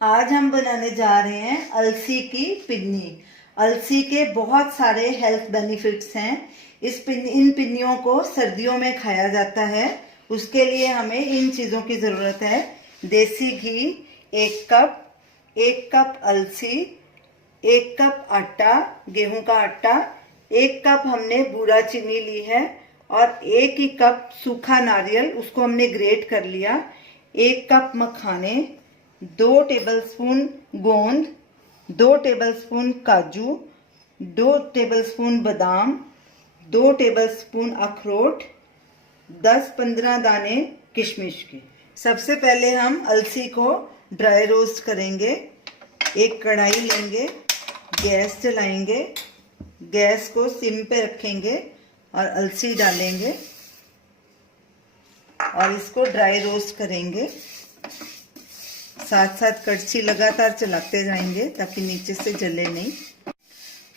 आज हम बनाने जा रहे हैं अलसी की पिन्नी। अलसी के बहुत सारे हेल्थ बेनिफिट्स हैं। इन पिन्नियों को सर्दियों में खाया जाता है। उसके लिए हमें इन चीज़ों की ज़रूरत है। देसी घी 1 कप, 1 कप अलसी, 1 कप आटा, गेहूं का आटा, 1 कप हमने बूरा चीनी ली है और 1 ही कप सूखा नारियल, उसको हमने ग्रेट कर लिया। 1 कप मखाने, 2 टेबलस्पून गोंद, 2 टेबलस्पून काजू, 2 टेबलस्पून बादाम, 2 टेबलस्पून अखरोट, 10-15 दाने किशमिश के। सबसे पहले हम अलसी को ड्राई रोस्ट करेंगे। एक कढ़ाई लेंगे, गैस जलाएंगे, गैस को सिम पे रखेंगे और अलसी डालेंगे और इसको ड्राई रोस्ट करेंगे। साथ साथ कड़छी लगातार चलाते जाएंगे ताकि नीचे से जले नहीं।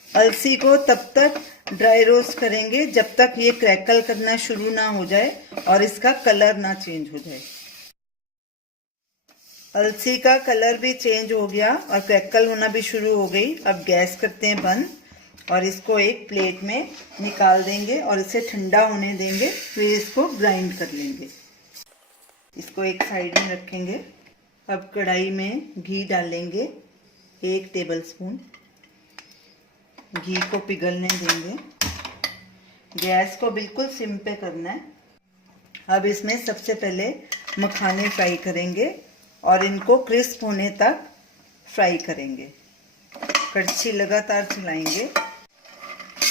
अलसी को तब तक ड्राई रोस्ट करेंगे जब तक ये क्रैकल करना शुरू ना हो जाए और इसका कलर ना चेंज हो जाए। अलसी का कलर भी चेंज हो गया और क्रैकल होना भी शुरू हो गई। अब गैस करते हैं बंद और इसको एक प्लेट में निकाल देंगे और इसे ठंडा होने देंगे, फिर इसको ग्राइंड कर लेंगे। इसको एक साइड में रखेंगे। अब कढ़ाई में घी डालेंगे, 1 टेबलस्पून। घी को पिघलने देंगे। गैस को बिल्कुल सिम पे करना है। अब इसमें सबसे पहले मखाने फ्राई करेंगे और इनको क्रिस्प होने तक फ्राई करेंगे। कड़छी लगातार चलाएंगे।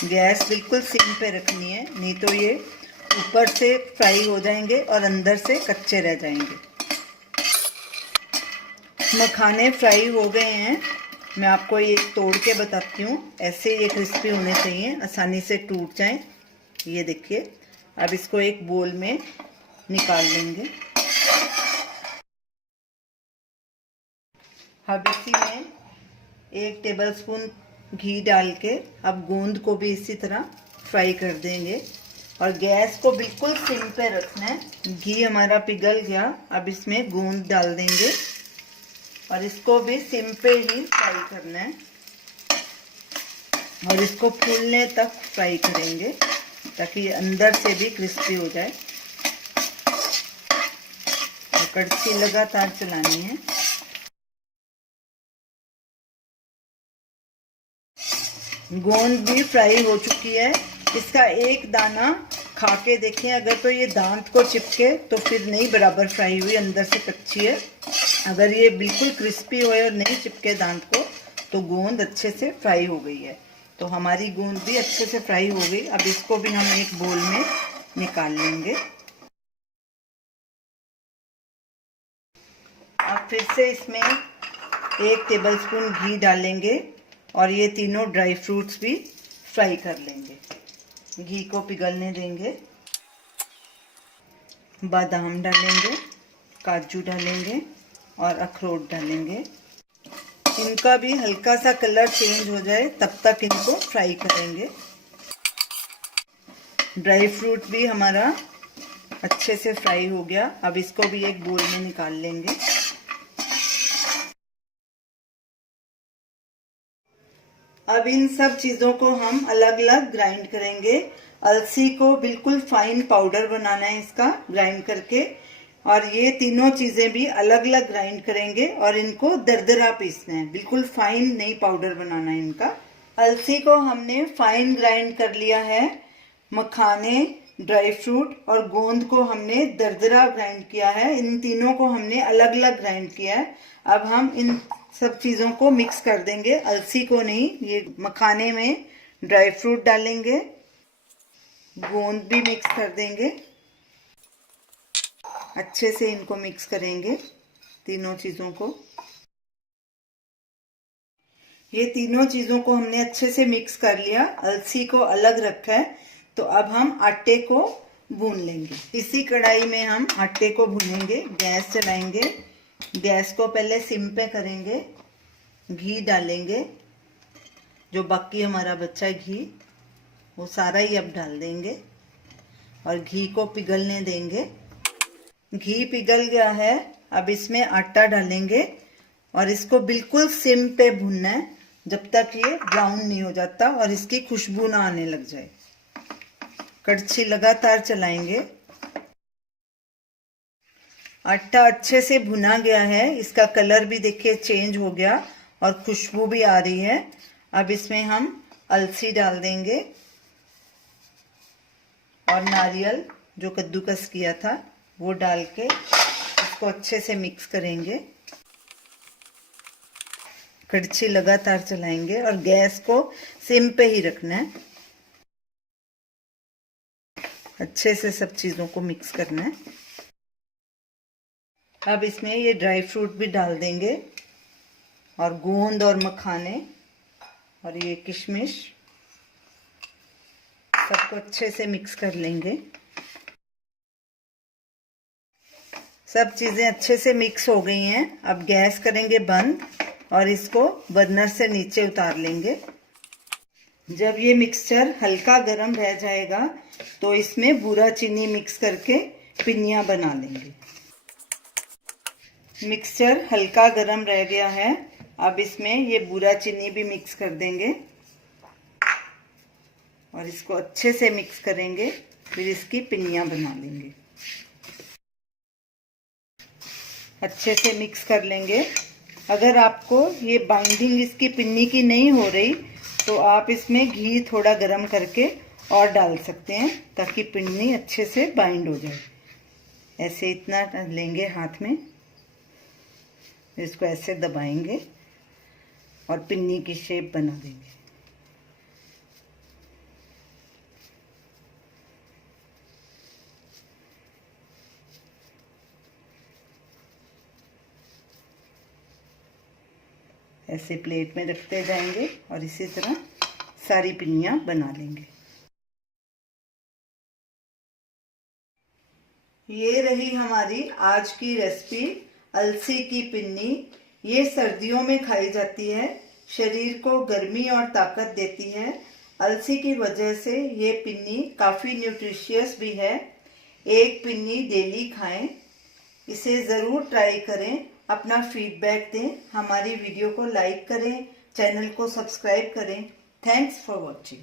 गैस बिल्कुल सिम पे रखनी है, नहीं तो ये ऊपर से फ्राई हो जाएंगे और अंदर से कच्चे रह जाएंगे। मखाने फ्राई हो गए हैं। मैं आपको ये तोड़ के बताती हूँ। ऐसे ये क्रिस्पी होने चाहिए, आसानी से टूट जाएं। ये देखिए। अब इसको एक बोल में निकाल लेंगे। अब इसी में 1 टेबलस्पून घी डाल के अब गोंद को भी इसी तरह फ्राई कर देंगे और गैस को बिल्कुल सिम पे रखना है। घी हमारा पिघल गया। अब इसमें गोंद डाल देंगे और इसको भी सिम पे ही फ्राई करना है और इसको फूलने तक फ्राई करेंगे ताकि ये अंदर से भी क्रिस्पी हो जाए। और कड़छी लगातार चलानी है। गोंद भी फ्राई हो चुकी है। इसका एक दाना खा के देखें, अगर तो ये दांत को चिपके तो फिर नहीं बराबर फ्राई हुई, अंदर से कच्ची है। अगर ये बिल्कुल क्रिस्पी हो और नहीं चिपके दांत को तो गोंद अच्छे से फ्राई हो गई है। तो हमारी गोंद भी अच्छे से फ्राई हो गई। अब इसको भी हम एक बोल में निकाल लेंगे। अब फिर से इसमें 1 टेबलस्पून घी डालेंगे और ये तीनों ड्राई फ्रूट्स भी फ्राई कर लेंगे। घी को पिघलने देंगे। बादाम डालेंगे, काजू डालेंगे और अखरोट डालेंगे। इनका भी हल्का सा कलर चेंज हो जाए तब तक इनको फ्राई करेंगे। ड्राई फ्रूट भी हमारा अच्छे से फ्राई हो गया। अब इसको भी एक बोल में निकाल लेंगे। अब इन सब चीज़ों को हम अलग अलग ग्राइंड करेंगे। अलसी को बिल्कुल फाइन पाउडर बनाना है इसका ग्राइंड करके, और ये तीनों चीज़ें भी अलग अलग ग्राइंड करेंगे और इनको दरदरा पीसना है। बिल्कुल फाइन नहीं पाउडर बनाना है इनका। अलसी को हमने फाइन ग्राइंड कर लिया है। मखाने, ड्राई फ्रूट और गोंद को हमने दरदरा ग्राइंड किया है। इन तीनों को हमने अलग अलग ग्राइंड किया है। अब हम इन सब चीज़ों को मिक्स कर देंगे। अलसी को नहीं, ये मखाने में ड्राई फ्रूट डालेंगे, गोंद भी मिक्स कर देंगे। अच्छे से इनको मिक्स करेंगे तीनों चीज़ों को। ये तीनों चीज़ों को हमने अच्छे से मिक्स कर लिया। अलसी को अलग रखा है। तो अब हम आटे को भून लेंगे। इसी कढ़ाई में हम आटे को भूनेंगे। गैस चलाएंगे। गैस को पहले सिम पे करेंगे। घी डालेंगे। जो बाकी हमारा बचा है घी, वो सारा ही अब डाल देंगे और घी को पिघलने देंगे। घी पिघल गया है। अब इसमें आटा डालेंगे और इसको बिल्कुल सिम पे भूनना है जब तक ये ब्राउन नहीं हो जाता और इसकी खुशबू ना आने लग जाए। कड़छी लगातार चलाएंगे। आटा अच्छे से भुना गया है, इसका कलर भी देखिए चेंज हो गया और खुशबू भी आ रही है। अब इसमें हम अलसी डाल देंगे और नारियल जो कद्दूकस किया था वो डाल के इसको अच्छे से मिक्स करेंगे। कड़छी लगातार चलाएंगे और गैस को सिम पे ही रखना है। अच्छे से सब चीज़ों को मिक्स करना है। अब इसमें ये ड्राई फ्रूट भी डाल देंगे और गोंद और मखाने और ये किशमिश, सबको अच्छे से मिक्स कर लेंगे। सब चीज़ें अच्छे से मिक्स हो गई हैं। अब गैस करेंगे बंद और इसको बर्नर से नीचे उतार लेंगे। जब ये मिक्सचर हल्का गर्म रह जाएगा तो इसमें बूरा चीनी मिक्स करके पिन्नियाँ बना लेंगे। मिक्सचर हल्का गरम रह गया है। अब इसमें ये बूरा चीनी भी मिक्स कर देंगे और इसको अच्छे से मिक्स करेंगे, फिर इसकी पिन्नियाँ बना लेंगे। अच्छे से मिक्स कर लेंगे। अगर आपको ये बाइंडिंग इसकी पिन्नी की नहीं हो रही तो आप इसमें घी थोड़ा गरम करके और डाल सकते हैं ताकि पिन्नी अच्छे से बाइंड हो जाए। ऐसे इतना लेंगे हाथ में, इसको ऐसे दबाएंगे और पिन्नी की शेप बना देंगे। ऐसे प्लेट में रखते जाएंगे और इसी तरह सारी पिन्नियाँ बना लेंगे। ये रही हमारी आज की रेसिपी, अलसी की पिन्नी। ये सर्दियों में खाई जाती है, शरीर को गर्मी और ताकत देती है। अलसी की वजह से ये पिन्नी काफ़ी न्यूट्रिशियस भी है। एक पिन्नी डेली खाएं। इसे ज़रूर ट्राई करें, अपना फीडबैक दें, हमारी वीडियो को लाइक करें, चैनल को सब्सक्राइब करें। Thanks for watching.